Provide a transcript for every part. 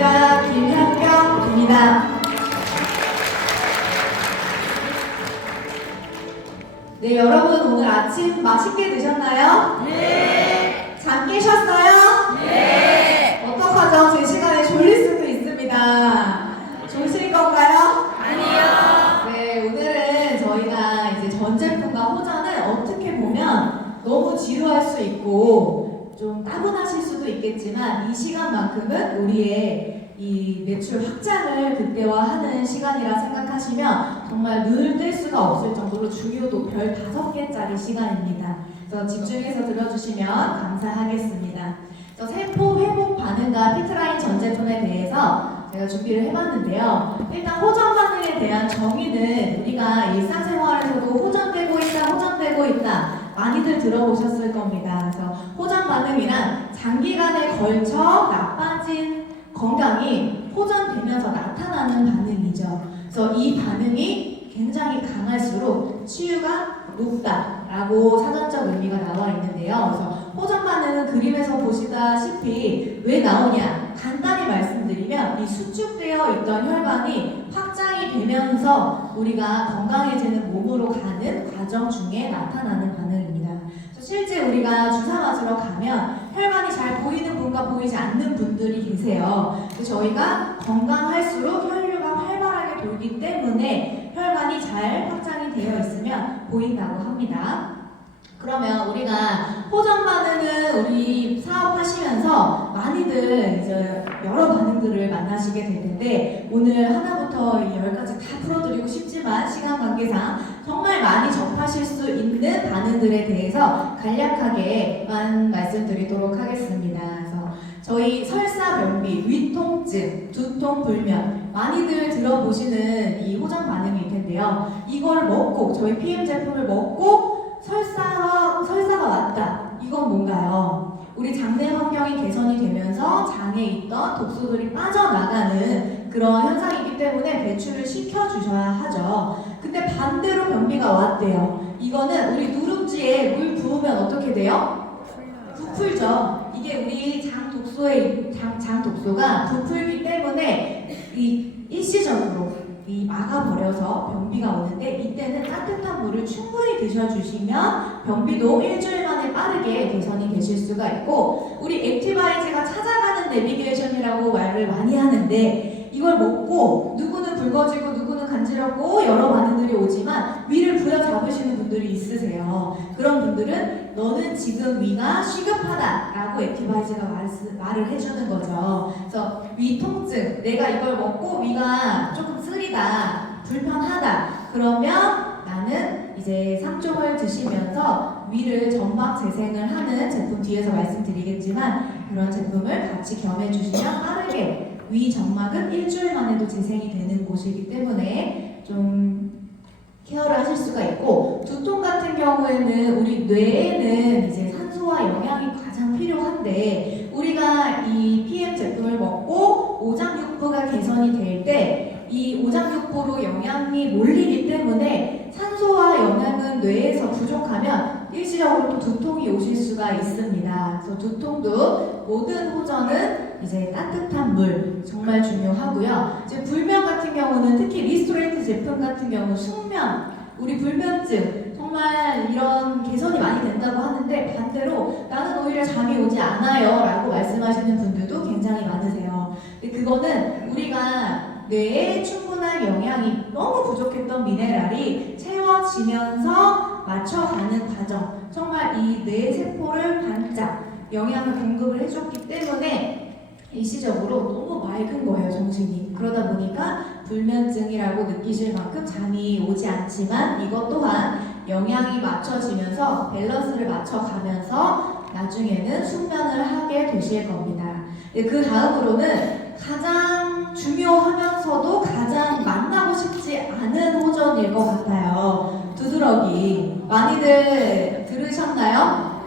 반갑습니다. 김현경입니다. 네, 여러분 오늘 아침 맛있게 드셨나요? 네. 잠 깨셨어요? 네. 어떡하죠? 제 시간에 졸릴 수도 있습니다. 졸으실 건가요? 아니요. 네, 오늘은 저희가 이제 전 제품과 호전을 어떻게 보면 너무 지루할 수 있고 좀 따분하실 수도 있겠지만 이 시간만큼은 우리의 이 매출 확장을 극대화하는 시간이라 생각하시면 정말 눈을 뗄 수가 없을 정도로 중요도 별 5개짜리 시간입니다. 그래서 집중해서 들어주시면 감사하겠습니다. 세포 회복 반응과 피트라인 전 제품에 대해서 제가 준비를 해봤는데요. 일단 호전 반응에 대한 정의는 우리가 일상생활에서도 호전되고 있다 많이들 들어보셨을 겁니다. 그래서 호전 반응이란 장기간에 걸쳐 나빠진 건강이 호전되면서 나타나는 반응이죠. 그래서 이 반응이 굉장히 강할수록 치유가 높다라고 사전적 의미가 나와 있는데요. 그래서 호전 반응은 그림에서 보시다시피 왜 나오냐? 간단히 말씀드리면 이 수축되어 있던 혈관이 확장이 되면서 우리가 건강해지는 몸으로 가는 과정 중에 나타나는 반응입니다. 실제 우리가 주사 맞으러 가면 혈관이 잘 보이는 분과 보이지 않는 분들이 계세요. 저희가 건강할수록 혈류가 활발하게 돌기 때문에 혈관이 잘 확장이 되어 있으면 보인다고 합니다. 그러면 우리가 호전 반응은 우리 사업하시면서 많이들 이제 여러 반응들을 만나시게 될 텐데 오늘 하나부터 10까지 다 풀어드리고 싶지만 시간 관계상 정말 많이 접하실 수 있는 반응들에 대해서 간략하게만 말씀드리도록 하겠습니다. 그래서 저희 설사, 변비, 위통증, 두통, 불면 많이들 들어보시는 이 호전 반응일 텐데요. 이걸 먹고 저희 PM 제품을 먹고 설사가 왔다. 이건 뭔가요? 우리 장내 환경이 개선이 되면서 장에 있던 독소들이 빠져나가는 그런 현상이기 때문에 배출을 시켜주셔야 하죠. 근데 반대로 변비가 왔대요. 이거는 우리 누룽지에 물 부으면 어떻게 돼요? 부풀죠. 이게 우리 장 독소가 부풀기 때문에 일시적으로 막아버려서 변비가 오는데 이때는 따뜻한 물을 충분히 드셔주시면 변비도 일주일 만에 빠르게 개선이 되실 수가 있고 우리 액티바이즈가 찾아가는 내비게이션이라고 말을 많이 하는데 이걸 먹고 누구는 붉어지고 누구는 간지럽고 여러 반응들이 오지만 위를 부여잡으시는 분들이 있으세요. 그런 분들은 너는 지금 위가 시급하다라고 액티바이즈가 말을 해주는 거죠. 그래서 위 통증, 내가 이걸 먹고 위가 조금 쓰리다, 불편하다 그러면 나는 이제 상종을 드시면서 위를 점막 재생을 하는 제품 뒤에서 말씀드리겠지만 그런 제품을 같이 겸해 주시면 빠르게 위 점막은 일주일 만에도 재생이 되는 곳이기 때문에 좀 케어를 하실 수가 있고 두통 같은 경우에는 우리 뇌에는 이제 산소와 영양이 가장 필요한데 우리가 이 PM 제품을 먹고 오장육부가 개선이 될 때 이 오장육부로 영양이 몰리기 때문에 산소와 영양은 뇌에서 부족하면 일시적으로 또 두통이 오실 수가 있습니다. 그래서 두통도 모든 호전은 이제 따뜻한 물 정말 중요하고요. 이제 불면 같은 경우는 특히 리스토레이트 제품 같은 경우 숙면, 우리 불면증 정말 이런 개선이 많이 된다고 하는데 반대로 나는 오히려 잠이 오지 않아요 라고 말씀하시는 분들도 굉장히 많으세요. 근데 그거는 우리가 뇌에 충분한 영양이 너무 부족했던 미네랄이 채워지면서 맞춰가는 과정 정말 이 뇌 세포를 반짝 영양을 공급을 해줬기 때문에 일시적으로 너무 맑은 거예요 정신이. 그러다 보니까 불면증이라고 느끼실 만큼 잠이 오지 않지만 이것 또한 영양이 맞춰지면서 밸런스를 맞춰가면서 나중에는 숙면을 하게 되실 겁니다. 그 다음으로는 가장 중요하면서도 가장 만나고 싶지 않은 호전일 것 같아요. 두드러기 많이들 들으셨나요?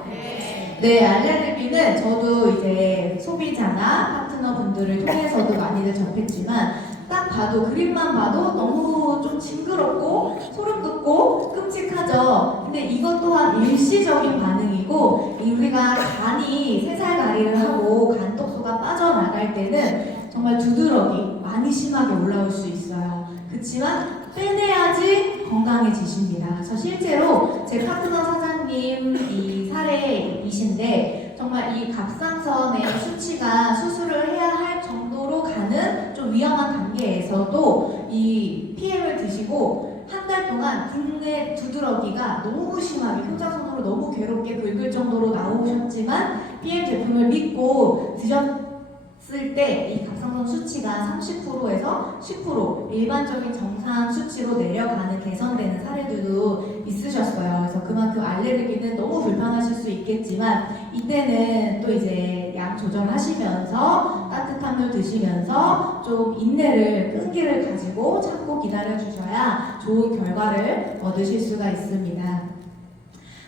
네, 알레르기는 저도 이제 소비자나 파트너 분들을 통해서도 많이들 접했지만 딱 봐도 그림만 봐도 너무 좀 징그럽고 소름 돋고 끔찍하죠. 근데 이것 또한 일시적인 반응이고 우리가 간이 새살가리를 하고 간 독소가 빠져나갈 때는 정말 두드러기 많이 심하게 올라올 수 있어요. 그렇지만 빼내야지 건강해지십니다. 그래서 실제로 제 파트너 사장님이 사례이신데 정말 이 갑상선의 수치가 수술을 해야 할 정도로 가는 좀 위험한 단계에서도 이 PM을 드시고 한 달 동안 등의 두드러기가 너무 심하게 효자손으로 너무 괴롭게 긁을 정도로 나오셨지만 PM 제품을 믿고 드셨을 때 이 갑상선 수치가 30%에서 10% 일반적인 정상 수치로 내려가는 개선되는 사례들도 있으셨어요. 그래서 그만큼 알레르기는 너무 불편하실 수 있겠지만 이때는 또 이제 약 조절하시면서 따뜻한 물 드시면서 좀 인내를 끈기를 가지고 참고 기다려 주셔야 좋은 결과를 얻으실 수가 있습니다.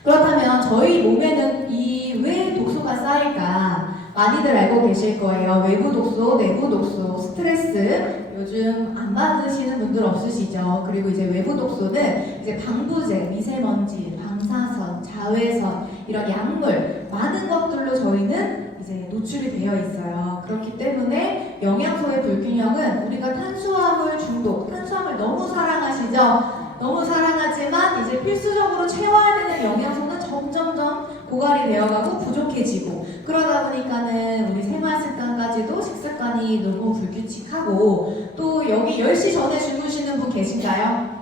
그렇다면 저희 몸에는 이 왜 독소가 쌓일까? 많이들 알고 계실 거예요. 외부 독소, 내부 독소, 스트레스 요즘 안 받으시는 분들 없으시죠? 그리고 이제 외부 독소는 이제 방부제, 미세먼지, 방사선, 자외선 이런 약물 많은 것들로 저희는 이제 노출이 되어 있어요. 그렇기 때문에 영양소의 불균형은 우리가 탄수화물 중독, 탄수화물 너무 사랑하시죠? 너무 사랑하지만 이제 필수적으로 채워야 되는 영양소는 점점점 고갈이 되어가고 부족해지고 그러다 보니까는 우리 생활 습관까지도 식습관이 너무 불규칙하고 또 여기 10시 전에 주무시는 분 계신가요?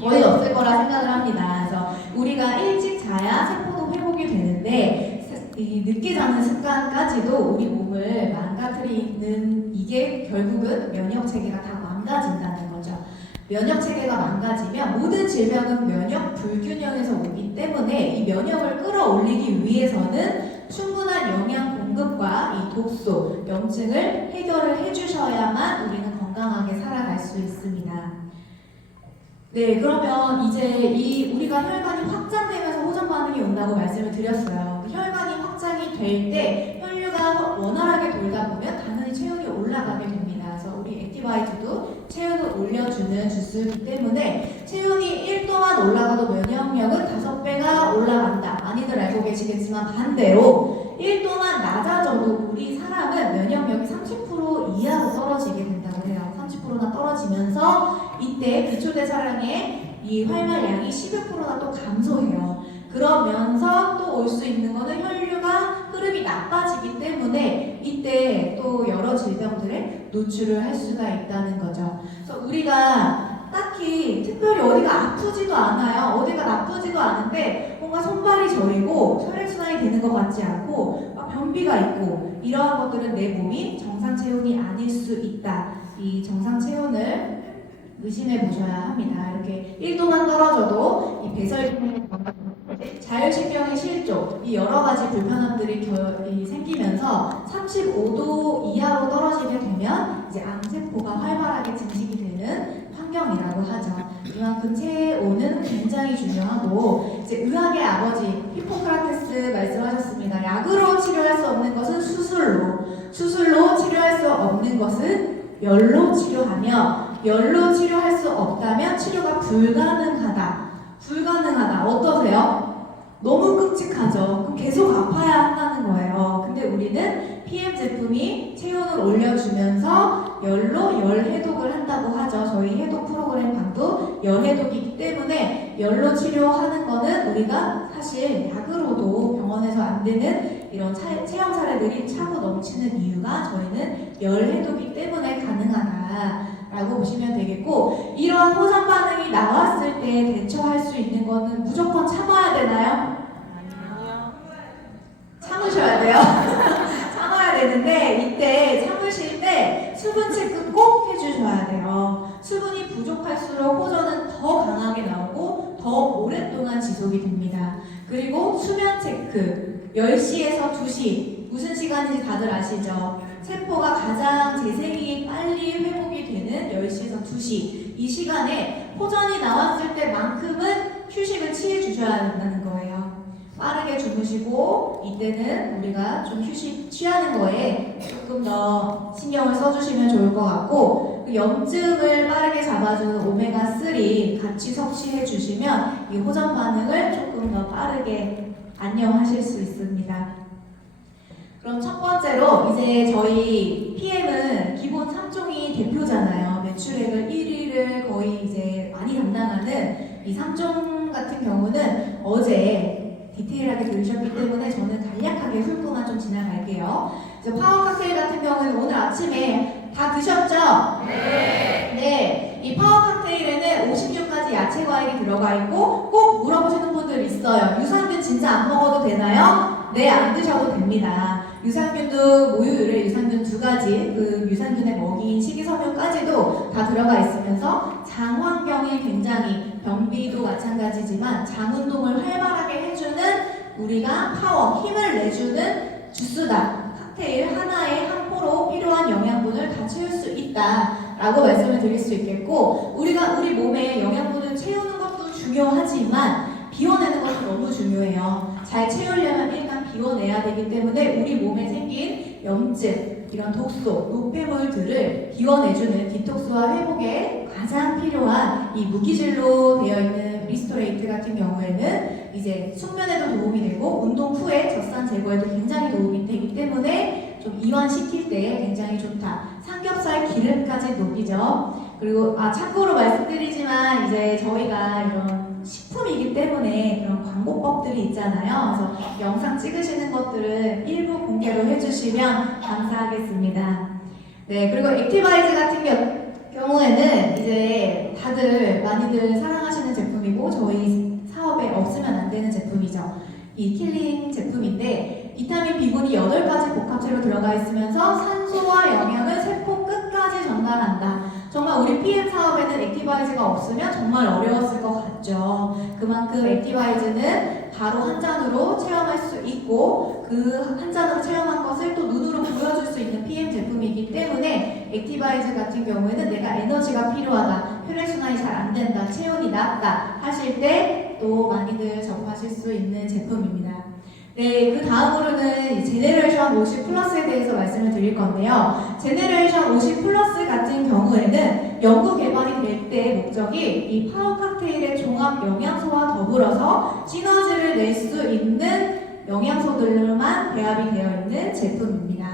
거의 없을 거라 생각을 합니다. 그래서 우리가 일찍 자야 세포도 회복이 되는데 이 늦게 자는 습관까지도 우리 몸을 망가뜨리는 이게 결국은 면역 체계가 다 망가진다는 거죠. 면역 체계가 망가지면 모든 질병은 면역 불균형에서 오기 때문에 이 면역을 끌어올리기 위해서는 충분한 영양 공급과 이 독소, 염증을 해결을 해주셔야만 우리는 건강하게 살아갈 수 있습니다. 네, 그러면 이제 우리가 혈관이 확장되면서 호전 반응이 온다고 말씀을 드렸어요. 혈관이 확장이 될 때 혈류가 원활하게 돌다 보면 당연히 체온이 올라가게 됩니다. 그래서 우리 액티바이트도 체온을 올려주는 주스이기 때문에 체온이 1도만 올라가도 면역력은 5배가 올라간다. 많이들 알고 계시겠지만 반대로 1도만 낮아져도 우리 사람은 면역력이 30% 이하로 떨어지게 된다고 해요. 30%나 떨어지면서 이때 기초대사량의 이 활발량이 11%나 또 감소해요. 그러면서 또 올 수 있는 거는 혈류가 흐름이 나빠지기 때문에 이때 또 여러 질병들에 노출을 할 수가 있다는 거죠. 그래서 우리가 딱히 특별히 어디가 아프지도 않아요. 어디가 나쁘지도 않은데 뭔가 손발이 저리고 혈액순환이 되는 것 같지 않고 막 변비가 있고 이러한 것들은 내 몸이 정상 체온이 아닐 수 있다. 이 정상 체온을 의심해 보셔야 합니다. 이렇게 1도만 떨어져도 이 배설균 자율신경의 실조, 이 여러 가지 불편함들이 생기면서 35도 이하로 떨어지게 되면 이제 암세포가 활발하게 증식이 되는 환경이라고 하죠. 이만큼 체온은 굉장히 중요하고 이제 의학의 아버지 히포크라테스 말씀하셨습니다. 약으로 치료할 수 없는 것은 수술로 치료할 수 없는 것은 열로 치료하며 열로 치료할 수 없다면 치료가 불가능하다. 어떠세요? 너무 끔찍하죠. 그럼 계속 아파야 한다는 거예요. 근데 우리는 PM 제품이 체온을 올려주면서 열로 열 해독을 한다고 하죠. 저희 해독 프로그램 방도 열 해독이기 때문에 열로 치료하는 거는 우리가 사실 약으로도 병원에서 안 되는 이런 체험 사례들이 차고 넘치는 이유가 저희는 열 해독이기 때문에 가능하다라고 보시면 되겠고 이러한 호전 반응이 나왔을 때 대처할 수 있는 거는 무조건 참아야 되나요? 아니요. 참으셔야 돼요. 참아야 되는데 이때 참으실 때 수분 체크 꼭 해주셔야 돼요. 수분이 부족할수록 호전은 더 강하게 나오고 더 오랫동안 지속이 됩니다. 그리고 수면 체크 10시에서 2시 무슨 시간인지 다들 아시죠? 세포가 가장 재생이 빨리 회복이 되는 10시에서 2시 이 시간에 호전이 나왔을 때만큼은 휴식을 취해 주셔야 된다는 거예요. 빠르게 주무시고 이때는 우리가 좀 휴식 취하는 거에 조금 더 신경을 써주시면 좋을 것 같고 그 염증을 빠르게 잡아주는 오메가3 같이 섭취해 주시면 이 호전 반응을 조금 더 빠르게 안녕하실 수 있습니다. 그럼 첫 번째로 이제 저희 PM은 기본 3종이 대표잖아요. 매출액을 1위를 거의 이제 많이 담당하는 이 3종 같은 경우는 어제 디테일하게 들으셨기 때문에 저는 간략하게 훑고만 좀 지나갈게요. 이제 파워 칵테일 같은 경우는 오늘 아침에 다 드셨죠? 네. 이 파워 칵테일에는 56가지 야채 과일이 들어가 있고 꼭 물어보시는 분들 있어요. 유산균 진짜 안 먹어도 되나요? 네, 안 드셔도 됩니다. 유산균도 모유유래 유산균 2가지, 그 유산균의 먹이인 식이섬유까지도 다 들어가 있으면서 장 환경에 굉장히 변비도 마찬가지지만 장 운동을 활발하게 해주는 우리가 파워, 힘을 내주는 주스다. 칵테일 하나에 한 포로 필요한 영양분을 다 채울 수 있다라고 말씀을 드릴 수 있겠고, 우리가 우리 몸에 영양분을 채우는 것도 중요하지만 비워내는 것도 너무 중요해요. 잘 채우려면 일단 비워내야 되기 때문에 우리 몸에 생긴 염증, 이런 독소, 노폐물들을 비워내주는 디톡스와 회복에 가장 필요한 이 무기질로 되어 있는 리스토레이트 같은 경우에는 이제 숙면에도 도움이 되고 운동 후에 젖산 제거에도 굉장히 도움이 되기 때문에 좀 이완시킬 때 굉장히 좋다. 삼겹살 기름까지 녹이죠. 그리고 참고로 말씀드리지만 이제 저희가 이런 식품이기 때문에 그런 광고법들이 있잖아요. 그래서 영상 찍으시는 것들은 일부 공개로 해주시면 감사하겠습니다. 네, 그리고 액티바이즈 같은 경우에는 이제 다들 많이들 사랑하시는 제품이고 저희 사업에 없으면 안 되는 제품이죠. 이 킬링 제품인데 비타민 B군이 8가지 복합체로 들어가 있으면서 산소와 영양을 세포 끝까지 전달한다. 정말 우리 PM 사업에는 액티바이즈가 없으면 정말 어려웠을 것 같죠. 그만큼 액티바이즈는 바로 한 잔으로 체험할 수 있고 그 한 잔으로 체험한 것을 또 눈으로 보여줄 수 있는 PM 제품이기 때문에 액티바이즈 같은 경우에는 내가 에너지가 필요하다, 혈액순환이 잘 안 된다, 체온이 낮다 하실 때 또 많이들 접하실 수 있는 제품입니다. 네, 그 다음으로는 제네레이션 50 플러스에 대해서 말씀을 드릴 건데요. 제네레이션 50 플러스 같은 경우에는 연구 개발이 될 때 목적이 이 파워 칵테일의 종합 영양소와 더불어서 시너지를 낼 수 있는 영양소들로만 배합이 되어 있는 제품입니다.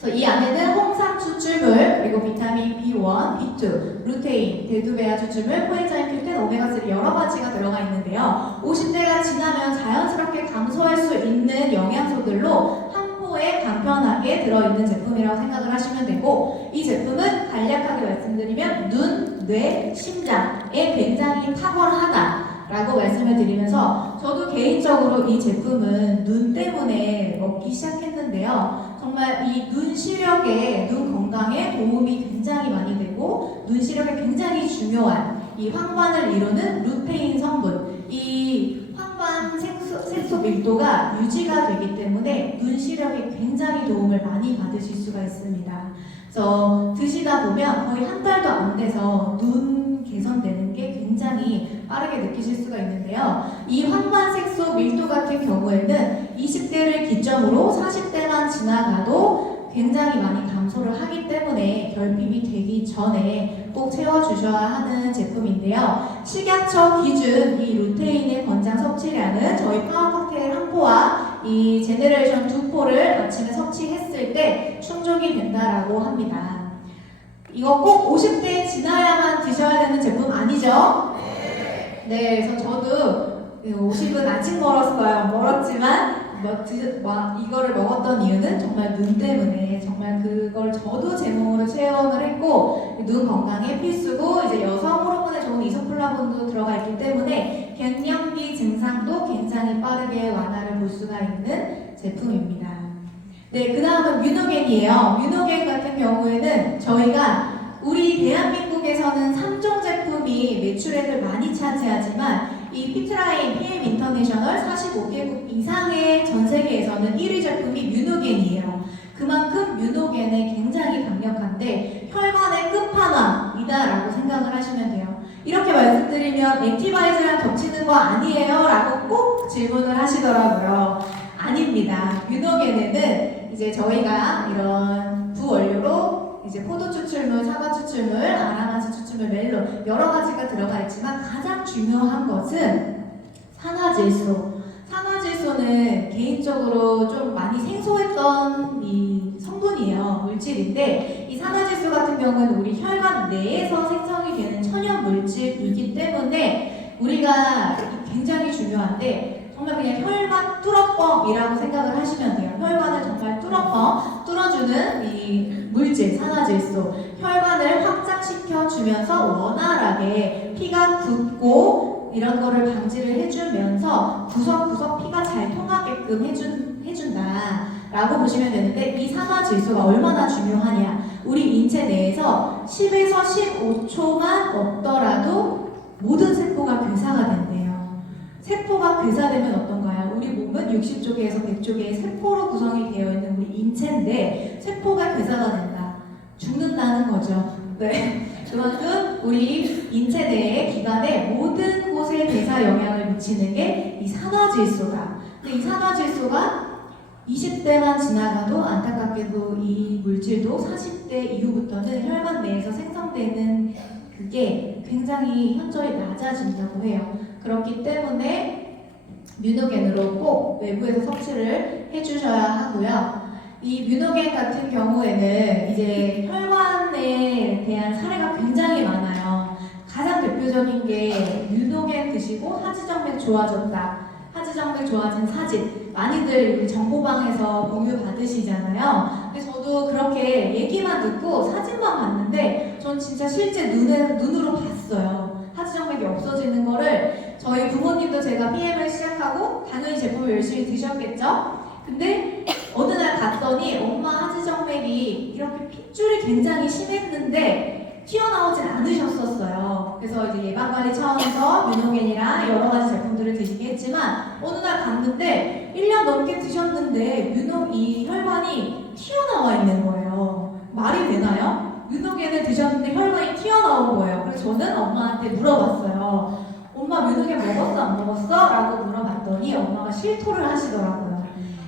그래서 이 안에는 홍삼 추출물, 그리고 비타민 B1, B2, 루테인, 대두베아 추출물, 코엔자임 Q10, 오메가3 여러 가지가 들어가 있는데요. 50대가 지나면 자연스럽게 감소할 수 있는 영양소들로 한 포에 간편하게 들어있는 제품이라고 생각을 하시면 되고, 이 제품은 간략하게 말씀드리면 눈, 뇌, 심장에 굉장히 탁월하다 라고 말씀을 드리면서 저도 개인적으로 이 제품은 눈 때문에 먹기 시작했는데요. 정말 이 눈 시력에, 눈 건강에 도움이 굉장히 많이 되고 눈 시력에 굉장히 중요한 이 황반을 이루는 루테인 성분, 이 황반 색소 밀도가 유지가 되기 때문에 눈 시력에 굉장히 도움을 많이 받으실 수가 있습니다. 그래서 드시다 보면 거의 한 달도 안 돼서 눈 개선되는 게 굉장히 빠르게 느끼실 수가 있는데요. 이 황반색소 밀도 같은 경우에는 20대를 기점으로 40대만 지나가도 굉장히 많이 감소를 하기 때문에 결핍이 되기 전에 꼭 채워주셔야 하는 제품인데요. 식약처 기준 이 루테인의 권장 섭취량은 저희 파워 칵테일 한 포와 이 제네레이션 2포를 아침에 섭취했을 때 충족이 된다라고 합니다. 이거 꼭 50대 지나야만 드셔야 되는 제품 아니죠? 네, 그래서 저도 50은 아직 멀었지만 이거를 먹었던 이유는 정말 눈 때문에 정말 그걸 저도 제 몸으로 체험을 했고 눈 건강에 필수고 이제 여성 호르몬에 좋은 이소플라본도 들어가 있기 때문에 갱년기 증상도 굉장히 빠르게 완화를 볼 수가 있는 제품입니다. 네, 그 다음은 뮤노겐이에요. 뮤노겐 같은 경우에는 저희가 우리 대한민국에서는 3종 제품이 매출액을 많이 차지하지만 이 피트라인 PM 인터내셔널 45개국 이상의 전 세계에서는 1위 제품이 뮤노겐이에요. 그만큼 뮤노겐에 굉장히 강력한데 혈관의 끝판왕이다라고 생각을 하시면 돼요. 이렇게 말씀드리면 액티바이즈랑 겹치는 거 아니에요? 라고 꼭 질문을 하시더라고요. 아닙니다. 뮤노겐에는 이제 저희가 이런 부원료로 이제 포도 추출물, 사과 추출물, 아라마스 추출물, 멜론 여러 가지가 들어가 있지만 가장 중요한 것은 산화질소 산화질소는 개인적으로 좀 많이 생소했던 이 성분이에요. 물질인데 이 산화질소 같은 경우는 우리 혈관 내에서 생성이 되는 천연 물질이기 때문에 우리가 굉장히 중요한데 정말 그냥 혈관 뚫어뻥이라고 생각을 하시면 돼요. 혈관을 정말 뚫어주는 이 물질, 산화질소. 혈관을 확장시켜 주면서 원활하게 피가 굳고 이런 거를 방지를 해주면서 구석구석 피가 잘 통하게끔 해준다라고 보시면 되는데 이 산화질소가 얼마나 중요하냐. 우리 인체 내에서 10에서 15초만 없더라도 모든 세포가 괴사가 된대요. 세포가 괴사되면 어떤가요? 우리 몸은 60쪽에서 100쪽의 세포로 구성이 되어 있는 우리 인체인데 세포가 괴사가 된다. 죽는다는 거죠. 네. 그만큼 우리 인체 내의 기관의 모든 곳에 괴사 영향을 미치는 게 이 산화질소다. 근데 이 산화질소가 20대만 지나가도 안타깝게도 이 물질도 40대 이후부터는 혈관 내에서 생성되는 그게 굉장히 현저히 낮아진다고 해요. 그렇기 때문에 뮤노겐으로 꼭 외부에서 섭취를 해주셔야 하고요. 이 뮤노겐 같은 경우에는 이제 혈관에 대한 사례가 굉장히 많아요. 가장 대표적인 게 뮤노겐 드시고 하지정맥 좋아졌다. 하지정맥 좋아진 사진 많이들 우리 정보방에서 공유 받으시잖아요. 근데 저도 그렇게 얘기만 듣고 사진만 봤는데 전 진짜 실제 눈으로 봤어요. 하지정맥이 없어지는 거를. 저희 부모님도 제가 PM을 시작하고 당연히 제품을 열심히 드셨겠죠? 근데 어느 날 갔더니 엄마 하지정맥이 이렇게 핏줄이 굉장히 심했는데 튀어나오진 않으셨었어요. 그래서 이제 예방관리 차원에서 뮤노겐이랑 여러 가지 제품들을 드시게 했지만 어느 날 갔는데 1년 넘게 드셨는데 이 혈관이 튀어나와 있는 거예요. 말이 되나요? 뮤노겐을 드셨는데 혈관이 튀어나온 거예요. 그래서 저는 엄마한테 물어봤어요. 엄마 뮤노겐 먹었어 안 먹었어? 라고 물어봤더니 엄마가 실토를 하시더라고요.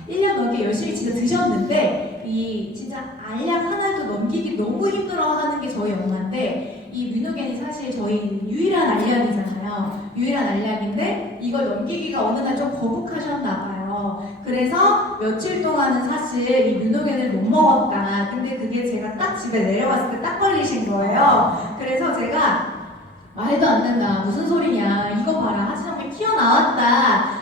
1년 넘게 열심히 진짜 드셨는데 이 진짜 알약 하나도 넘기기 너무 힘들어하는 게 저희 엄마인데 이 뮤노겐이 사실 저희 유일한 알약이잖아요. 유일한 알약인데 이걸 넘기기가 어느 날 좀 거북하셨나 봐요. 그래서 며칠 동안은 사실 이 뮤노겐을 못 먹었다. 근데 그게 제가 딱 집에 내려왔을 때 딱 걸리신 거예요. 그래서 제가 말도 안 된다. 무슨 소리냐. 이거 봐라. 하지정맥 튀어나왔다.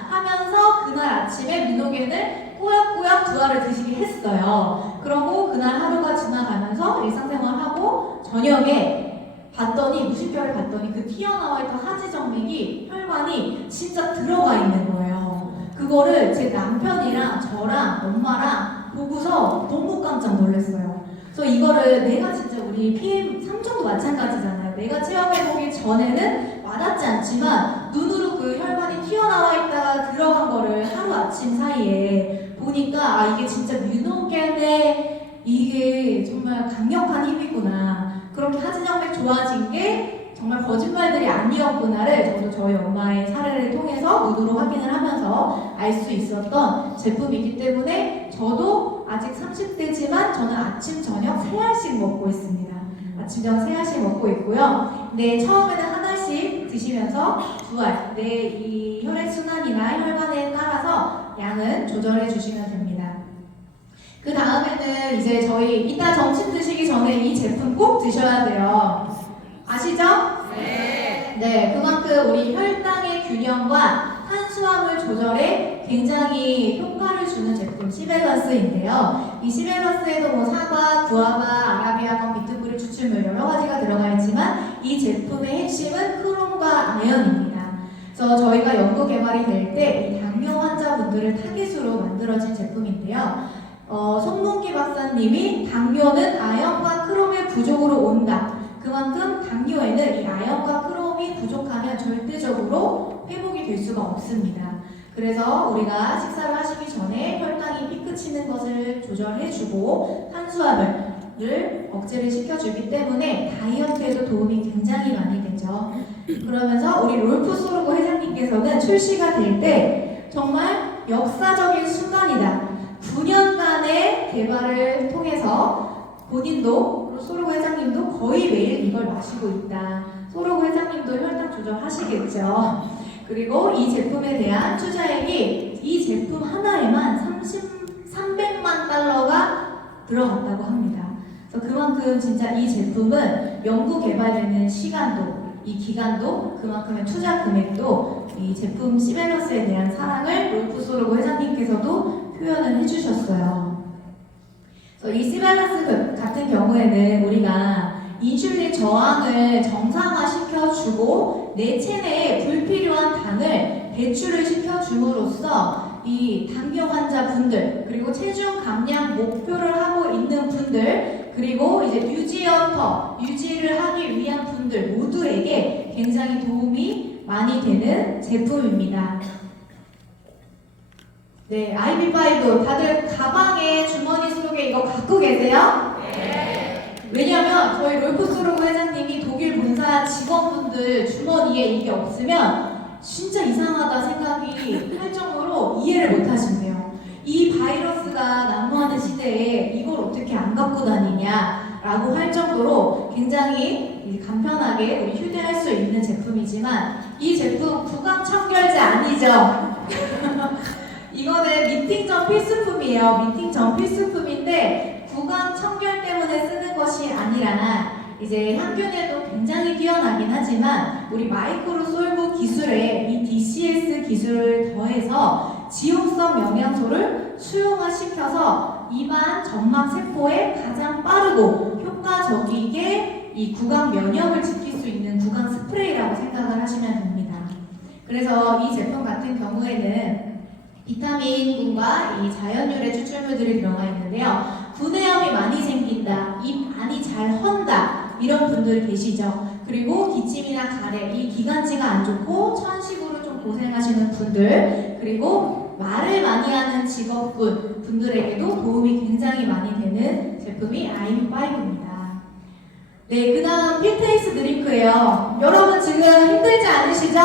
하면서 그날 아침에 뮤노겐을 꾸역꾸역 2알을 드시게 했어요. 그러고 그날 하루가 지나가면서 일상생활하고 저녁에 봤더니 무심결을 봤더니 그 튀어나와 있던 하지정맥이 혈관이 진짜 들어가 있는 거예요. 그거를 제 남편이랑 저랑 엄마랑 보고서 너무 깜짝 놀랐어요. 그래서 이거를 내가 진짜 우리 PM3종도 마찬가지잖아요. 내가 체험해보기 전에는 와닿지 않지만 눈으로 그 혈관이 튀어나와 있다가 들어간 거를 하루아침 사이에 보니까 아 이게 진짜 뮤노겐의 이게 정말 강력한 힘이구나. 그렇게 하지정맥 좋아진 게 정말 거짓말들이 아니었구나를 저도 저희 엄마의 사례를 통해서 눈으로 확인을 하면서 알 수 있었던 제품이기 때문에 저도 아직 30대지만 저는 아침 저녁 3알씩 먹고 있습니다. 아침 저녁 3알씩 먹고 있고요. 네, 처음에는 하나씩 드시면서 2알 이 혈액순환이나 혈관에 따라서 양은 조절해 주시면 됩니다. 그 다음에는 이제 저희 이따 점심 드시기 전에 이 제품 꼭 드셔야 돼요. 아시죠? 네. 네, 그만큼 우리 혈당의 균형과 탄수화물 조절에 굉장히 효과를 주는 제품 시벨러스인데요. 이 시벨러스에도 뭐 사과, 구아바, 아라비아건, 비트뿌리, 추출물 여러 가지가 들어가 있지만 이 제품의 핵심은 크롬과 아연입니다. 그래서 저희가 연구 개발이 될 때 이 당뇨 환자분들을 타깃으로 만들어진 제품인데요. 송문기 박사님이 당뇨는 아연과 크롬의 부족으로 온다. 그만큼 당뇨에는 이 아연과 크롬이 부족하면 절대적으로 회복이 될 수가 없습니다. 그래서 우리가 식사를 하시기 전에 혈당이 피크 치는 것을 조절해주고 탄수화물을 억제를 시켜주기 때문에 다이어트에도 도움이 굉장히 많이 되죠. 그러면서 우리 롤프 소르고 회장님께서는 출시가 될 때 정말 역사적인 순간이다. 9년간의 개발을 통해서 본인도 소르고 회장님도 거의 매일 이걸 마시고 있다. 소르고 회장님도 혈당 조절하시겠죠. 그리고 이 제품에 대한 투자액이 이 제품 하나에만 300만 달러가 들어갔다고 합니다. 그래서 그만큼 진짜 이 제품은 연구 개발되는 시간도, 이 기간도, 그만큼의 투자 금액도 이 제품 시벨러스에 대한 사랑을 롤프 소로고 회장님께서도 표현을 해주셨어요. 그래서 이 시벨러스 같은 경우에는 우리가 인슐린 저항을 정상화시켜주고 내 체내에 불필요한 당을 배출을 시켜줌으로써 이 당뇨 환자분들, 그리고 체중 감량 목표를 하고 있는 분들, 그리고 이제 유지를 하기 위한 분들 모두에게 굉장히 도움이 많이 되는 제품입니다. 네, IB5 다들 가방에 주머니 속에 이거 갖고 계세요? 네. 왜냐면 저희 롤프 소로고 회장님이 독일 본사 직원분들 주머니에 이게 없으면 진짜 이상하다 생각이 할 정도로 이해를 못 하신대요. 이 바이러스가 난무하는 시대에 이걸 어떻게 안 갖고 다니냐라고 할 정도로 굉장히 간편하게 우리 휴대할 수 있는 제품이지만 이 제품 구강 청결제 아니죠? 이거는 미팅 전 필수품이에요. 미팅 전 필수품인데 구강 청결 때문에 쓰는 것이 아니라 이제 향균에도 굉장히 뛰어나긴 하지만 우리 마이크로 솔브 기술에 이 DCS 기술을 더해서 지용성 영양소를 수용화시켜서 입안 점막 세포에 가장 빠르고 효과적이게 이 구강 면역을 지킬 수 있는 구강 스프레이라고 생각을 하시면 됩니다. 그래서 이 제품 같은 경우에는 비타민군과 이 자연유래 추출물들이 들어가 있는데요. 구내염이 많이 생긴다, 입 안이 잘 헌다 이런 분들 계시죠. 그리고 기침이나 가래, 이 기관지가 안 좋고 천식으로 좀 고생하시는 분들, 그리고 말을 많이 하는 직업군 분들에게도 도움이 굉장히 많이 되는 제품이 아이브5입니다. 네, 그 다음 필테이스 드링크예요. 여러분 지금 힘들지 않으시죠?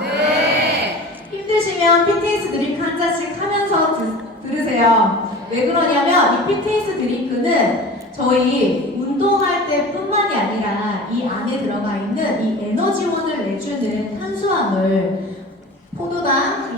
네. 힘드시면 필테이스 드링크 한 잔씩 하면서 들으세요. 왜 그러냐면 이 필테이스 드링크는 저희 운동할 때뿐만이 아니라 이 안에 들어가 있는 이 에너지원을 내주는 탄수화물, 포도당,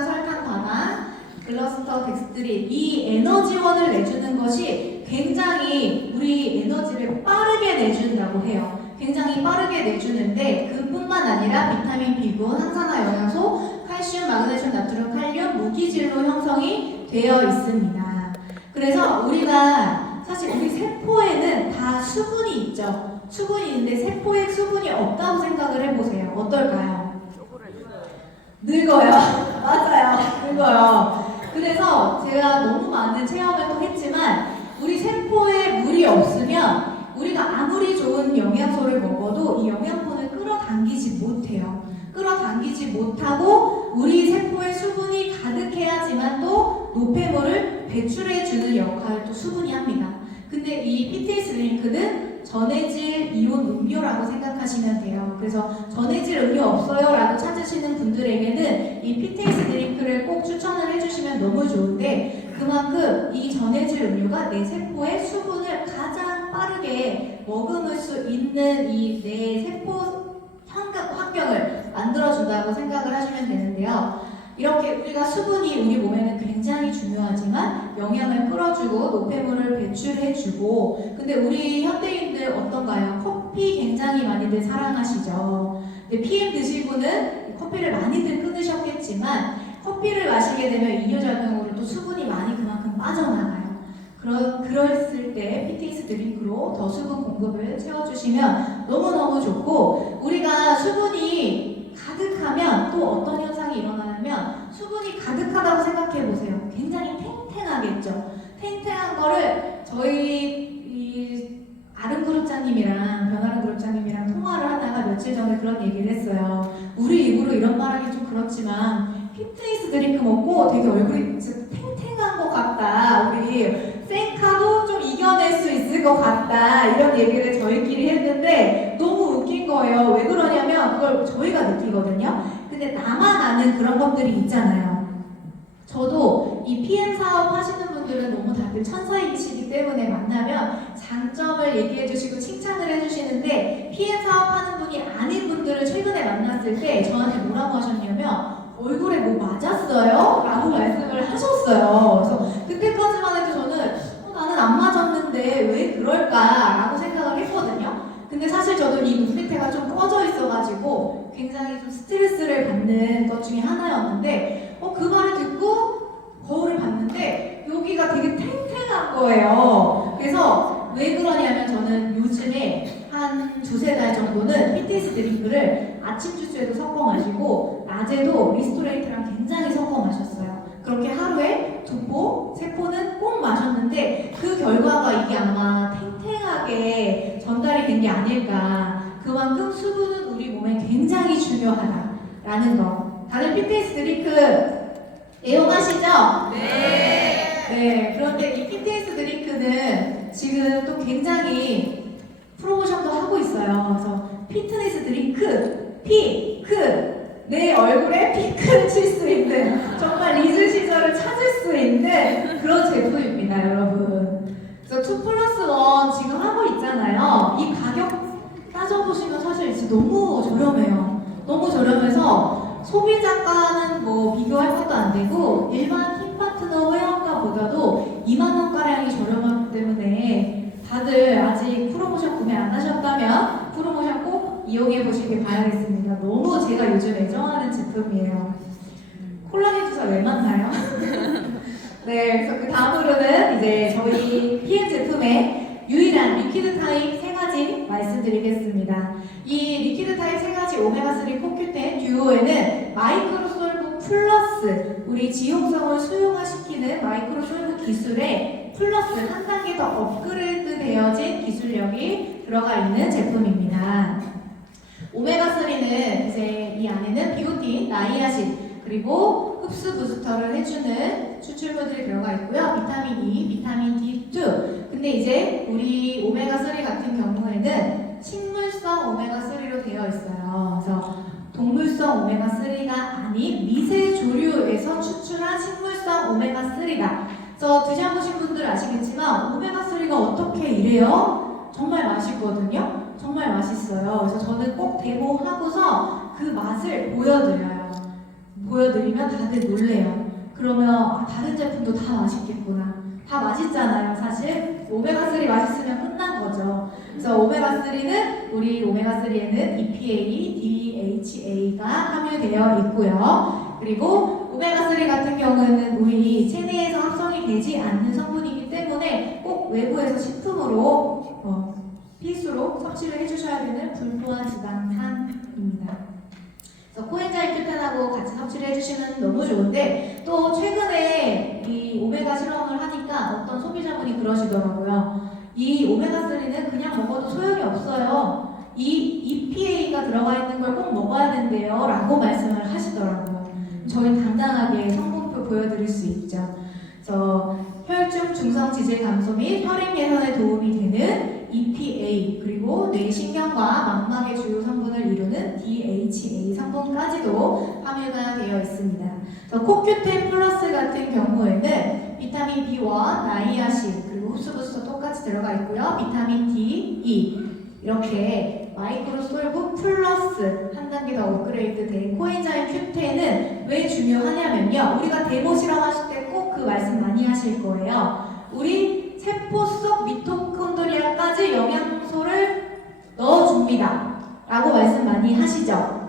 설탕, 과당, 글러스터, 덱스트린, 이 에너지원을 내주는 것이 굉장히 우리 에너지를 빠르게 내준다고 해요. 굉장히 빠르게 내주는데 그뿐만 아니라 비타민 B군, 항산화 영양소, 칼슘, 마그네슘, 나트륨, 칼륨, 무기질로 형성이 되어 있습니다. 그래서 우리가 사실 우리 세포에는 다 수분이 있죠. 수분이 있는데 세포에 수분이 없다고 생각을 해보세요. 어떨까요? 늙어요. 맞아요. 늙어요. 그래서 제가 너무 많은 체험을 또 했지만 우리 세포에 물이 없으면 우리가 아무리 좋은 영양소를 먹어도 이 영양분을 끌어당기지 못해요. 끌어당기지 못하고 우리 세포에 수분이 가득해야지만 또 노폐물을 배출해주는 역할을 또 수분이 합니다. 근데 이 PTS 드링크는 전해질 이온 음료라고 생각하시면 돼요. 그래서 전해질 음료 없어요 라고 찾으시는 분들에게는 이 PTS 드링크를 꼭 추천을 해주시면 너무 좋은데 그만큼 이 전해질 음료가 내 세포의 수분을 가장 빠르게 머금을 수 있는 이 내 세포 환경을 만들어준다고 생각을 하시면 되는데요. 이렇게 우리가 수분이 우리 몸에는 굉장히 중요하지만 영양을 끌어주고 노폐물을 배출해주고 근데 우리 현대인들 어떤가요? 커피 굉장히 많이들 사랑하시죠. 근데 PM 드실 분은 커피를 많이들 끊으셨겠지만 커피를 마시게 되면 이뇨작용으로 또 수분이 많이 그만큼 빠져나가요. 그랬을 때 PTS 드링크로 더 수분 공급을 채워주시면 너무너무 좋고 우리가 수분이 가득하면 또 어떤 현상이 일어나냐면 수분이 가득하다고 생각해보세요. 굉장히 탱탱하겠죠. 탱탱한 거를 저희 이 아름 그룹장님이랑 변아름 그룹장님이랑 통화를 하다가 며칠 전에 그런 얘기를 했어요. 우리 입으로 이런 말하기 좀 그렇지만 피트니스 드링크 먹고 되게 얼굴이 진짜 탱탱한 것 같다. 우리 셀카도 좀 이겨낼 수 있을 것 같다. 이런 얘기를 저희끼리 했는데 너무 웃긴 거예요. 왜 그러냐면 그걸 저희가 느끼거든요. 근데 나만 아는 그런 것들이 있잖아요. 저도 이 PM 사업 하시는 분들은 너무 다들 천사이시기 때문에 만나면 장점을 얘기해 주시고 칭찬을 해주시는데 PM 사업 하는 분이 아닌 분들을 최근에 만났을 때 저한테 뭐라고 하셨냐면 얼굴에 뭐 맞았어요? 라고 말씀을 하셨어요. 그래서 그때까지만 해도 저는 나는 안 맞았는데 왜 그럴까라고 생각을 했거든요. 근데 사실 저도 이 눈 밑에가 좀 꺼져 있어가지고 굉장히 좀 스트레스를 받는 것 중에 하나였는데 그 말을 듣고 거울을 봤는데 여기가 되게 탱탱한 거예요. 그래서 왜 그러냐면 저는 요즘에 한 두세 달 정도는 PTS 드링크를 아침 주스에도 섞어 마시고 낮에도 리스토레이트랑 굉장히 섞어 마셨어요. 그렇게 하루에 2포, 3포는 꼭 마셨는데 그 결과가 이게 아마 탱탱하게 전달이 된 게 아닐까. 그만큼 수분은 우리 몸에 굉장히 중요하다라는 거. 다들 PTS 드링크 애용하시죠? 네, 그런데 이 PTS 드링크는 지금 또 굉장히 프로모션도 하고 있어요. 그래서 피트니스 드링크, 내 얼굴에 피크를 칠 수 있는 정말 리즈 시절을 찾을 수 있는 그런 제품입니다, 여러분. 그래서 2+1 지금 하고 있잖아요. 이 가격 따져보시면 사실 진짜 너무 저렴해요. 너무 저렴해서 소비자가는 뭐 비교할 것도 안 되고 일반 틴파트너 회원가보다도 2만원가량이 저렴하기 때문에 다들 아직 프로모션 구매 안 하셨다면 프로모션 꼭 이용해 보시길 바라겠습니다. 너무 제가 요즘 애정하는 제품이에요. 콜라겐 주사 왜 맞나요? 네, 그래서 그 다음으로는 이제 저희 PM 제품의 유일한 리퀴드 타입 3가지 말씀드리겠습니다. 이 리퀴드 타입 3가지 오메가3 코큐텐 듀오에는 마이크로솔브 플러스 우리 지용성을 수용화시키는 마이크로솔브 기술에 플러스 한 단계 더 업그레이드 되어진 기술력이 들어가 있는 제품입니다. 오메가3는 이제 이 안에는 비오틴, 나이아신, 그리고 흡수 부스터를 해주는 추출물들이 들어가 있고요. 비타민 E, 비타민 D2. 근데 이제 우리 오메가3 같은 경우에는 식물성 오메가3로 되어 있어요. 그래서 동물성 오메가3가 아닌 미세 조류에서 추출한 식물성 오메가3다. 그래서 드셔보신 분들 아시겠지만 오메가3가 어떻게 이래요? 정말 맛있거든요. 정말 맛있어요. 그래서 저는 꼭 데모하고서 그 맛을 보여드려요. 보여드리면 다들 놀래요. 그러면 다른 제품도 다 맛있겠구나. 다 맛있잖아요, 사실. 오메가3 맛있으면 끝난 거죠. 그래서 오메가3는 우리 오메가3에는 EPA, DHA가 함유되어 있고요. 그리고 오메가3 같은 경우에는 우리 체내에서 합성이 되지 않는 성분이기 때문에 꼭 외부에서 식품으로 필수로 섭취를 해주셔야 되는 불포화 지방산입니다. 그래서 코엔자임 큐텐하고 같이 섭취를 해주시면 너무 좋은데 또 최근에 이 오메가 실험을 하니까 어떤 소비자분이 그러시더라고요. 이 오메가3는 그냥 먹어도 소용이 없어요. 이 EPA가 들어가 있는 걸 꼭 먹어야 된대요 라고 말씀을 하시더라고요. 저희 당당하게 성분표 보여드릴 수 있죠. 그래서 혈중 중성 지질 감소 및 혈액 개선에 도움이 되는 EPA 그리고 뇌신경과 망막의 주요 성분을 이루는 DHA 성분까지도 함유가 되어 있습니다. 그래서 코큐텐 플러스 같은 경우에는 비타민 B1, 나이아신 그리고 흡수부스도 똑같이 들어가 있고요. 비타민 D, E 이렇게 마이크로솔브 플러스 한 단계 더 업그레이드 된 코엔자임 큐텐은 왜 중요하냐면요. 우리가 데모 실험하실 때 꼭 그 말씀 많이 하실 거예요. 우리 세포 속 미토콘드리아까지 영양소를 넣어줍니다. 라고 말씀 많이 하시죠?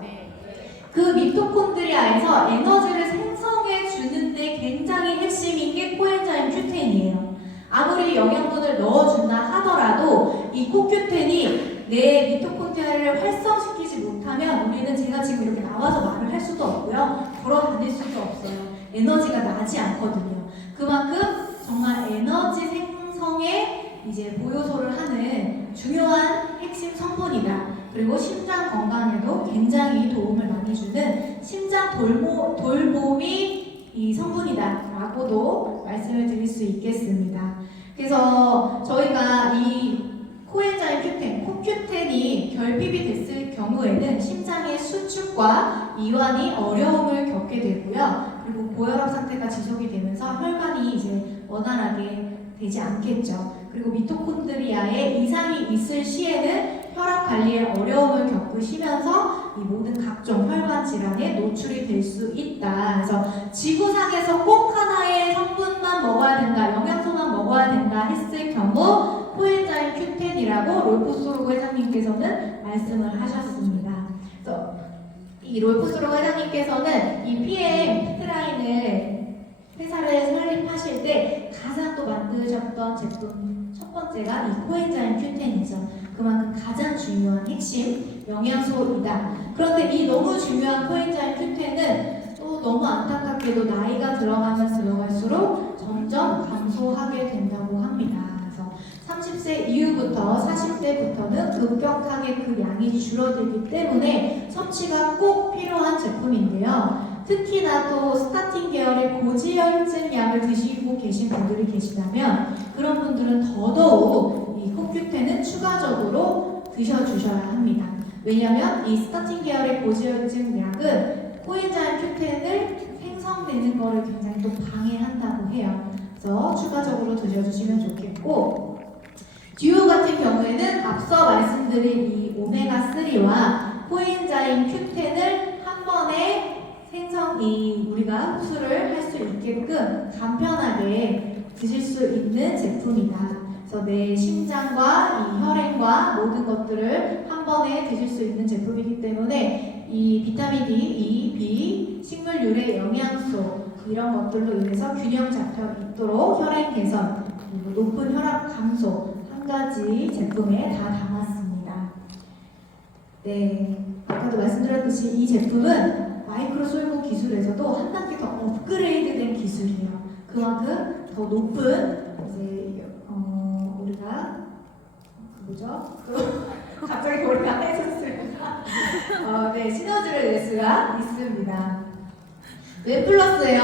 그 미토콘드리아에서 에너지를 생성해 주는데 굉장히 핵심인 게 코엔자임 큐텐이에요. 아무리 영양분을 넣어준다 하더라도 이 코큐텐이 내 미토콘드리아를 활성시키지 못하면 우리는 제가 지금 이렇게 나와서 말을 할 수도 없고요. 걸어 다닐 수도 없어요. 에너지가 나지 않거든요. 그만큼 정말 에너지 생성에 이제 보요소를 하는 중요한 핵심 성분이다. 그리고 심장 건강에도 굉장히 도움을 많이 주는 심장 돌봄이 이 성분이다 라고도 말씀을 드릴 수 있겠습니다. 그래서 저희가 이 코엔자임 큐텐, 코큐텐이 결핍이 됐을 경우에는 심장의 수축과 이완이 어려움을 겪게 되고요. 그리고 고혈압 상태가 지속이 되면서 혈관이 이제 원활하게 되지 않겠죠. 그리고 미토콘드리아에 이상이 있을 시에는 혈압 관리에 어려움을 겪으시면서 이 모든 각종 혈관 질환에 노출이 될 수 있다. 그래서 지구상에서 꼭 하나의 성분만 먹어야 된다, 영양소만 먹어야 된다 했을 경우 코엔자임 Q10이라고 롤프소로그 회장님께서는 말씀을 하셨습니다. 그래서 이 롤프소로그 회장님께서는 이 PM 피트라인을 회사를 설립하실 때 가장 또 만드셨던 제품 첫 번째가 이 코엔자임 Q10이죠. 그만큼 가장 중요한 핵심 영양소이다. 그런데 이 너무 중요한 코엔자임 Q10은 또 너무 안타깝게도 나이가 들어가면 들어갈수록 점점 감소하게 된다고 합니다. 그래서 30세 이후부터 40대부터는 급격하게 그 양이 줄어들기 때문에 섭취가 꼭 필요한 제품인데요. 특히나 또 스타틴 계열의 고지혈증 약을 드시고 계신 분들이 계시다면 그런 분들은 더더욱 이 코큐텐은 추가적으로 드셔주셔야 합니다. 왜냐하면 이 스타틴 계열의 고지혈증 약은 코엔자임 Q10을 생성되는 것을 굉장히 또 방해한다고 해요. 그래서 추가적으로 드셔주시면 좋겠고, 듀오 같은 경우에는 앞서 말씀드린 이 오메가3와 코엔자임 Q10을 한 번에 우리가 흡수를 할 수 있게끔 간편하게 드실 수 있는 제품이다. 그래서 내 심장과 이 혈행과 모든 것들을 한 번에 드실 수 있는 제품이기 때문에 이 비타민 D, E, B, 식물유래 영양소 이런 것들로 인해서 균형 잡혀 있도록 혈행 개선, 그리고 높은 혈압 감소 한 가지 제품에 다 담았습니다. 네, 아까도 말씀드렸듯이 이 제품은 마이크로 솔고 기술에서도 한 단계 더 업그레이드된 기술이에요. 그만큼 더 높은 이제 우리가 뭐죠? 또 갑자기 머리가 해졌습니다. 네, 시너지를 낼 수가 있습니다. 웹플러스예요.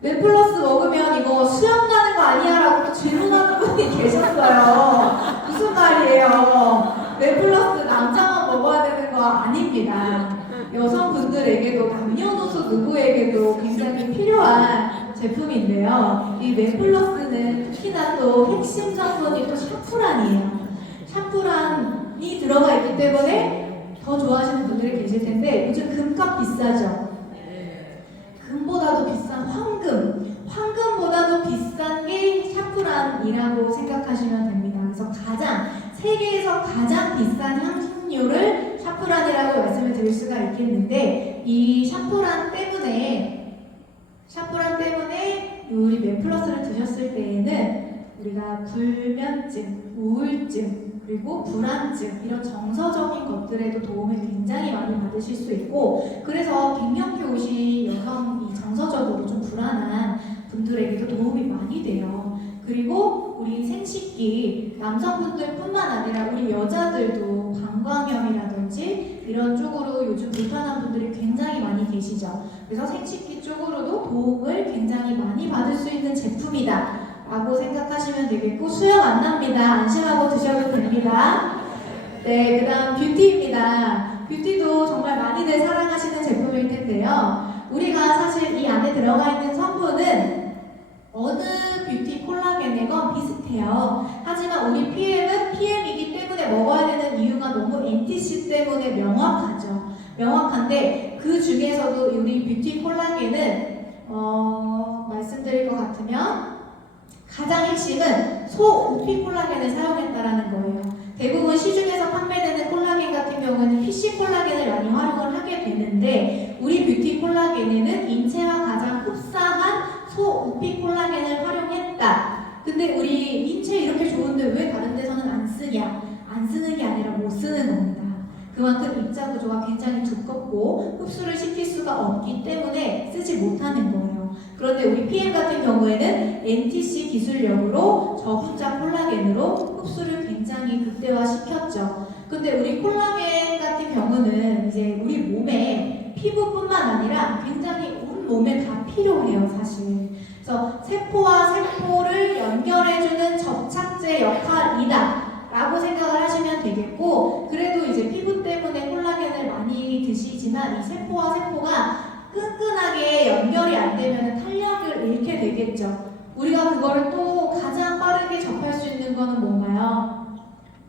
웹플러스 먹으면 이거 수영 가는 거 아니야라고 또 질문하는 분이 계셨어요. 무슨 말이에요? 웹플러스 남자만 먹어야 되는 거 아닙니다. 여성분들에게도 남녀노소 누구에게도 굉장히 필요한 제품인데요. 이 웹플러스는 특히나 또 핵심 성분이 또 샤프란이에요. 샤프란이 들어가 있기 때문에 더 좋아하시는 분들이 계실 텐데 요즘 금값 비싸죠? 금보다도 비싼 황금보다도 비싼 게 샤프란이라고 생각하시면 됩니다. 그래서 세계에서 가장 비싼 향신료를 샤프란이라고 말씀을 드릴 수가 있겠는데, 이 샤프란 때문에 우리 웹플러스를 드셨을 때에는 우리가 불면증, 우울증, 그리고 불안증 이런 정서적인 것들에도 도움을 굉장히 많이 받으실 수 있고, 그래서 갱년기 오신 여성, 이 정서적으로 좀 불안한 분들에게도 도움이 많이 돼요. 그리고 우리 생식기 남성분들뿐만 아니라 우리 여자들도 방광염이라든지 이런 쪽으로 요즘 불편한 분들이 굉장히 많이 계시죠. 그래서 생식기 쪽으로도 도움을 굉장히 많이 받을 수 있는 제품이다 라고 생각하시면 되겠고, 수영 안 납니다. 안심하고 드셔도 됩니다. 네, 그 다음 뷰티입니다. 뷰티도 정말 많이들 사랑하시는 제품일 텐데요. 우리가 사실 이 안에 들어가 있는 성분은 어느 뷰티 콜라겐이건 비슷해요. 하지만 우리 PM은 PM이기 때문에 먹어야 되는 이유가 너무 NTC 때문에 명확한데 그 중에서도 우리 뷰티 콜라겐은 말씀드릴 것 같으면 가장 핵심은 소우피 콜라겐을 사용했다라는 거예요. 대부분 시중에서 판매되는 콜라겐 같은 경우는 PC 콜라겐을 많이 활용을 하게 되는데, 우리 뷰티 콜라겐에는 인체와 가장 흡사한 소우피 콜라겐을 활용했다. 근데 우리 인체 이렇게 좋은데 왜 다른 데서는 안 쓰냐? 안 쓰는 게 아니라 못 쓰는 겁니다. 그만큼 입자 구조가 굉장히 두껍고 흡수를 시킬 수가 없기 때문에 쓰지 못하는 거예요. 그런데 우리 PM 같은 경우에는 NTC 기술력으로 저분자 콜라겐으로 흡수를 굉장히 극대화시켰죠. 근데 우리 콜라겐 같은 경우는 이제 우리 몸에 피부뿐만 아니라 굉장히 온 몸에 다 필요해요, 사실. 그래서 세포와 세포를 연결해주는 접착제 역할이다 라고 생각을 하시면 되겠고, 그래도 이제 피부 때문에 콜라겐을 많이 드시지만 이 세포와 세포가 끈끈하게 연결이 안 되면 탄력을 잃게 되겠죠. 우리가 그거를 또 가장 빠르게 접할 수 있는 거는 뭔가요?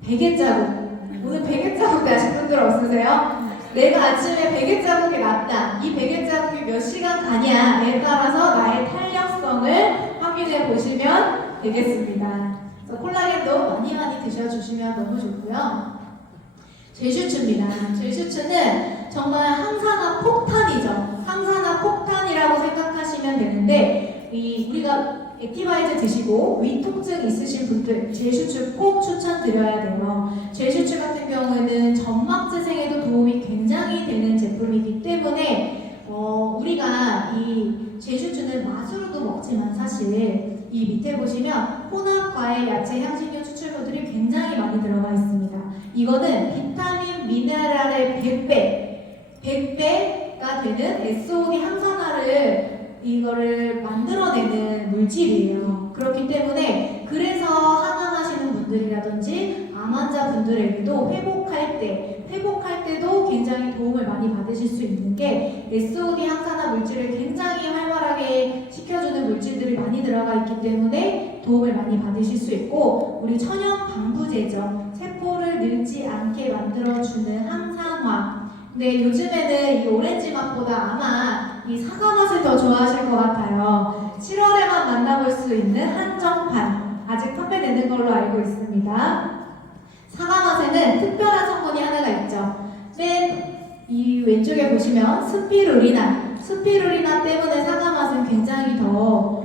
베개 자국. 오늘 베개 자국 나신 분들 없으세요? 내가 아침에 베개 자국이 났다. 이 베개 자국이 몇 시간 가냐에 따라서 나의 탄력성을 확인해 보시면 되겠습니다. 그래서 콜라겐도 많이 드셔주시면 너무 좋고요. 제슈츠입니다. 제슈츠는 정말 항산화 폭탄이죠. 항산화 폭탄이라고 생각하시면 되는데 우리가 액티바이저 드시고 위통증 있으신 분들 제슈츠 꼭 추천드려야 돼요. 제슈츠 같은 경우에는 점막 재생에도 도움이 굉장히 되는 제품이기 때문에 우리가 이 제슈츠는 맛으로도 먹지만 사실 이 밑에 보시면 혼합 과일, 야채, 향신료 추출물들이 굉장히 많이 들어가 있습니다. 이거는 비타민, 미네랄의 100배가 되는 SOD 항산화를 이거를 만들어내는 물질이에요. 그렇기 때문에 그래서 항암하시는 분들이라든지 암 환자분들에게도 회복할 때도 굉장히 도움을 많이 받으실 수 있는 게 SOD 항산화 물질을 굉장히 활발하게 시켜주는 물질들이 많이 들어가 있기 때문에 도움을 많이 받으실 수 있고 우리 천연 방부제죠. 세포를 늙지 않게 만들어주는 항산화. 근데 요즘에는 이 오렌지 맛보다 아마 이 사과 맛을 더 좋아하실 것 같아요. 7월에만 만나볼 수 있는 한정판 아직 판매되는 걸로 알고 있습니다. 사과 맛에는 특별한 성분이 하나가 있죠. 맨 이 왼쪽에 보시면 스피루리나 때문에 사과 맛은 굉장히 더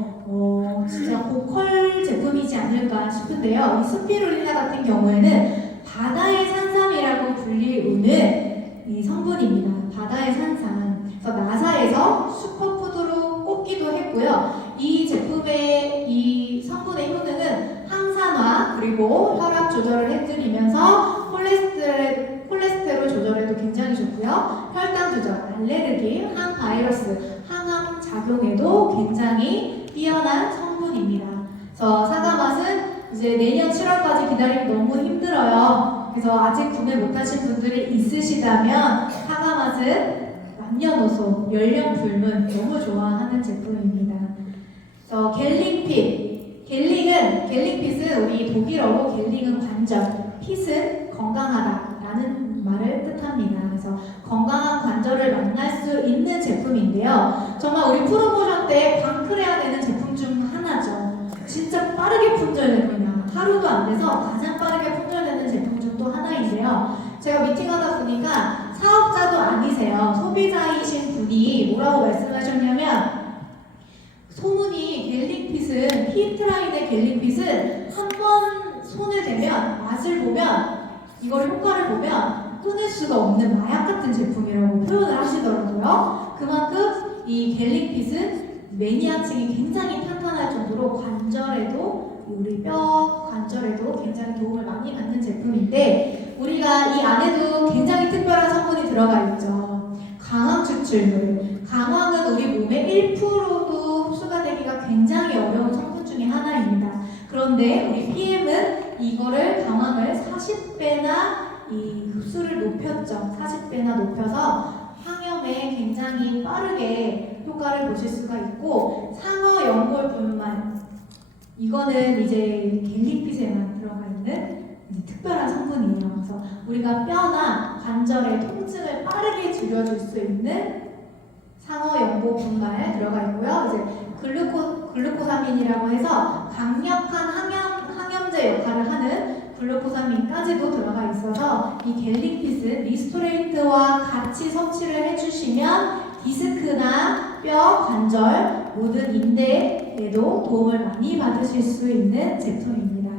진짜 고퀄 제품이지 않을까 싶은데요. 이 스피루리나 같은 경우에는 바다의 산삼이라고 불리우는 이 성분입니다. 바다의 산삼. 그래서 나사에서 슈퍼푸드로 꼽기도 했고요. 이 제품의 이 성분의 효능은 항산화 그리고 혈압 조절을 해드리면서 콜레스테롤 조절에도 굉장히 좋고요. 혈당 조절, 알레르기, 항바이러스, 항암 작용에도 굉장히 뛰어난 성분입니다. 그래서 사과 맛은 이제 내년 7월까지 기다리기 너무 힘들어요. 그래서 아직 구매 못하신 분들이 있으시다면 사과 맛은 남녀노소, 연령 불문 너무 좋아하는 제품입니다. 그래서 갤링핏은 우리 독일어로 갤링은 관절, 핏은 건강하다라는 말을 뜻합니다. 그래서 건강한 관절을 만날 수 있는 제품인데요. 정말 우리 프로모션 때 광클해야 되는 제품 중 하나죠. 진짜 빠르게 품절됩니다. 하루도 안 돼서 가장 빠르게 품절되는 제품 중 또 하나인데요. 제가 미팅하다 보니까 사업자도 아니세요. 소비자이신 분이 뭐라고 말씀하셨냐면 소문이 갤링핏은 피트라인의 갤링핏은 한 번 손을 대면 맛을 보면 이걸 효과를 보면 끊을 수가 없는 마약 같은 제품이라고 표현을 하시더라고요. 그만큼 이 갤링핏은 매니아층이 굉장히 탄탄할 정도로 우리 뼈 관절에도 굉장히 도움을 많이 받는 제품인데 우리가 이 안에도 굉장히 특별한 성분이 들어가 있죠. 강황 추출물. 강황은 우리 몸의 1%도 흡수가 되기가 굉장히 어려운 성분 중에 하나입니다. 그런데 우리 PM은 이거를 강황을 40배나 이 흡수를 높였죠. 40배나 높여서 항염에 굉장히 빠르게 효과를 보실 수가 있고 상어 연골분말 이거는 이제 갤링핏에만 들어가 있는 특별한 성분이에요. 그래서 우리가 뼈나 관절의 통증을 빠르게 줄여줄 수 있는 상어 연골 분말 들어가 있고요. 이제 글루코사민이라고 해서 강력한 항염제 역할을 하는 글루코사민까지도 들어가 있어서 이 갤링핏은 리스토레이트와 같이 섭취를 해주시면 디스크나 뼈, 관절, 모든 인대에도 도움을 많이 받으실 수 있는 제품입니다.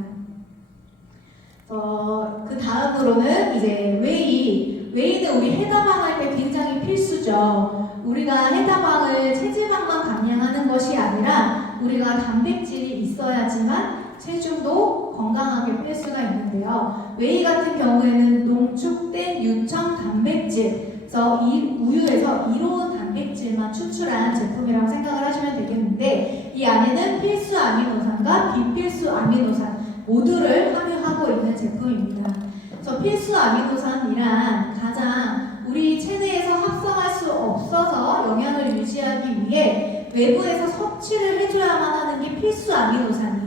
그 다음으로는 이제 웨이는 우리 해담항 할 때 굉장히 필수죠. 우리가 해담항을 체지방만 감량하는 것이 아니라 우리가 단백질이 있어야지만 체중도 건강하게 뺄 수가 있는데요. 웨이 같은 경우에는 농축된 유청 단백질, 그래서 이 우유에서 이로운 단백질만 추출한 제품이라고 생각을 하시면 되겠는데 이 안에는 필수 아미노산과 비필수 아미노산 모두를 함유하고 있는 제품입니다. 그래서 필수 아미노산이란 가장 우리 체내에서 합성할 수 없어서 영양을 유지하기 위해 외부에서 섭취를 해줘야만 하는 게 필수 아미노산이에요.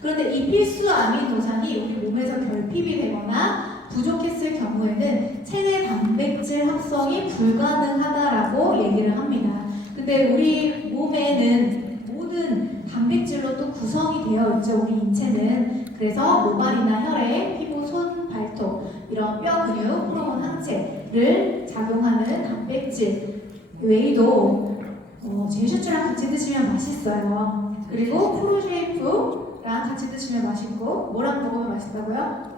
그런데 이 필수 아미노산이 우리 몸에서 결핍이 되거나 부족했을 경우에는 체내 단백질 합성이 불가능하다라고 얘기를 합니다. 근데 우리 몸에는 모든 단백질로 또 구성이 되어 있죠. 우리 인체는. 그래서 모발이나 혈액, 피부, 손, 발톱 이런 뼈, 근육, 호르몬, 항체를 작용하는 단백질 외에도 제슈츠랑 같이 드시면 맛있어요. 그리고 프로쉐이프랑 같이 드시면 맛있고 뭐랑 먹으면 맛있다고요?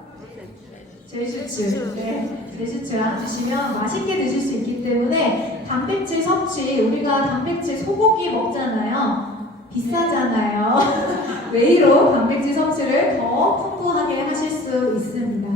제슈츠. 네, 제슈츠랑 드시면 맛있게 드실 수 있기 때문에 단백질 섭취, 우리가 단백질 소고기 먹잖아요. 비싸잖아요. 웨이로 단백질 섭취를 더 풍부하게 하실 수 있습니다.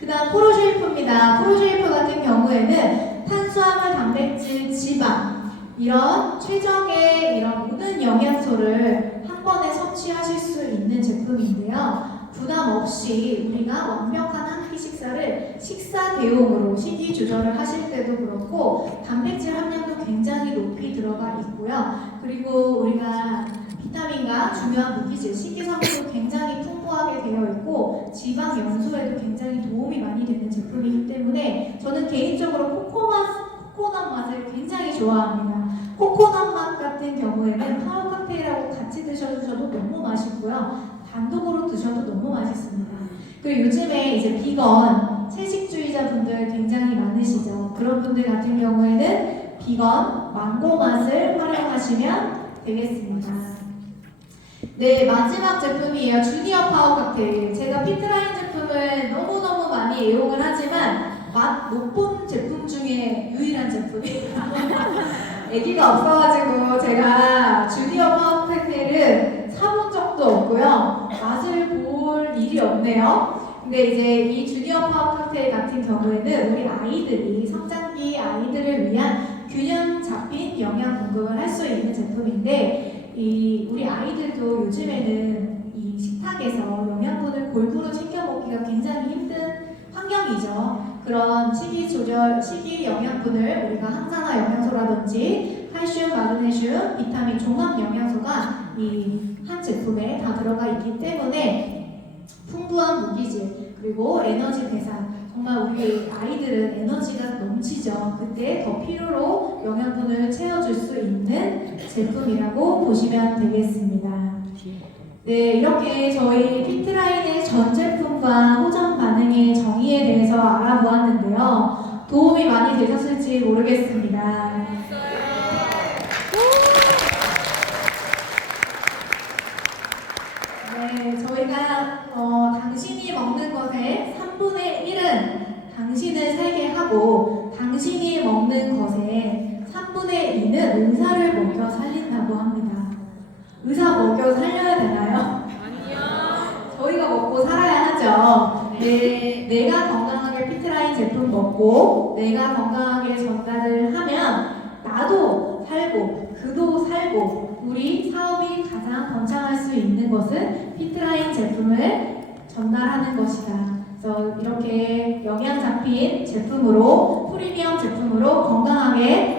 그 다음 프로쉐이프입니다. 프로쉐이프 같은 경우에는 탄수화물, 단백질, 지방 이런 최적의 이런 모든 영양소를 한 번에 섭취하실 수 있는 제품인데요. 부담 없이 우리가 완벽한 한 끼 식사를 식사 대용으로 식이 조절을 하실 때도 그렇고 단백질 함량도 굉장히 높이 들어가 있고요. 그리고 우리가 비타민과 중요한 무기질, 식이섬유도 굉장히 풍부하게 되어 있고 지방 연소에도 굉장히 도움이 많이 되는 제품이기 때문에 저는 개인적으로 코코넛 맛을 굉장히 좋아합니다. 코코넛 맛 같은 경우에는 파워 칵테일하고 같이 드셔도 너무 맛있고요. 단독으로 드셔도 너무 맛있습니다. 그리고 요즘에 이제 비건, 채식주의자 분들 굉장히 많으시죠. 그런 분들 같은 경우에는 비건, 망고 맛을 활용하시면 되겠습니다. 네, 마지막 제품이에요. 주니어 파워 칵테일. 제가 피트라인 제품을 너무너무 많이 애용을 하지만 맛 못 본 제품 중에 유일한 제품이에요. 애기가 없어가지고 제가 주니어 파워 칵테일을 사본 적도 없고요. 맛을 볼 일이 없네요. 근데 이제 이 주니어 파워 칵테일 같은 경우에는 우리 아이들이 성장기 아이들을 위한 균형 잡힌 영양 공급을 할 수 있는 제품인데 우리 아이들도 요즘에는 이 식탁에서 영양분을 골고루 챙겨 먹기가 굉장히 힘든 환경이죠. 그런 식이 영양분을 우리가 항산화 영양소라든지 칼슘, 마그네슘, 비타민 종합 영양소가 이 한 제품에 다 들어가 있기 때문에 풍부한 무기질 그리고 에너지 배산 정말 우리 아이들은 에너지가 넘치죠. 그때 더 필요로 영양분을 채워줄 수 있는 제품이라고 보시면 되겠습니다. 네, 이렇게 저희 피트라인의 전 제품과 호전 반응의 정의에 대해서 알아보았는데요. 도움이 많이 되셨을지 모르겠습니다. 네, 저희가 당신이 먹는 것의 3분의 1은 당신을 살게 하고 당신이 먹는 것의 3분의 2는 의사를 먹여 살린다고 합니다. 의사 먹여 살려야 되나요? 아니요. 저희가 먹고 살아야 하죠. 내가 건강하게 피트라인 제품 먹고 내가 건강하게 전달을 하면 나도 살고 그도 살고 우리 사업이 가장 번창할 수 있는 것은 피트라인 제품을 전달하는 것이다. 그래서 이렇게 영양 잡힌 제품으로 프리미엄 제품으로 건강하게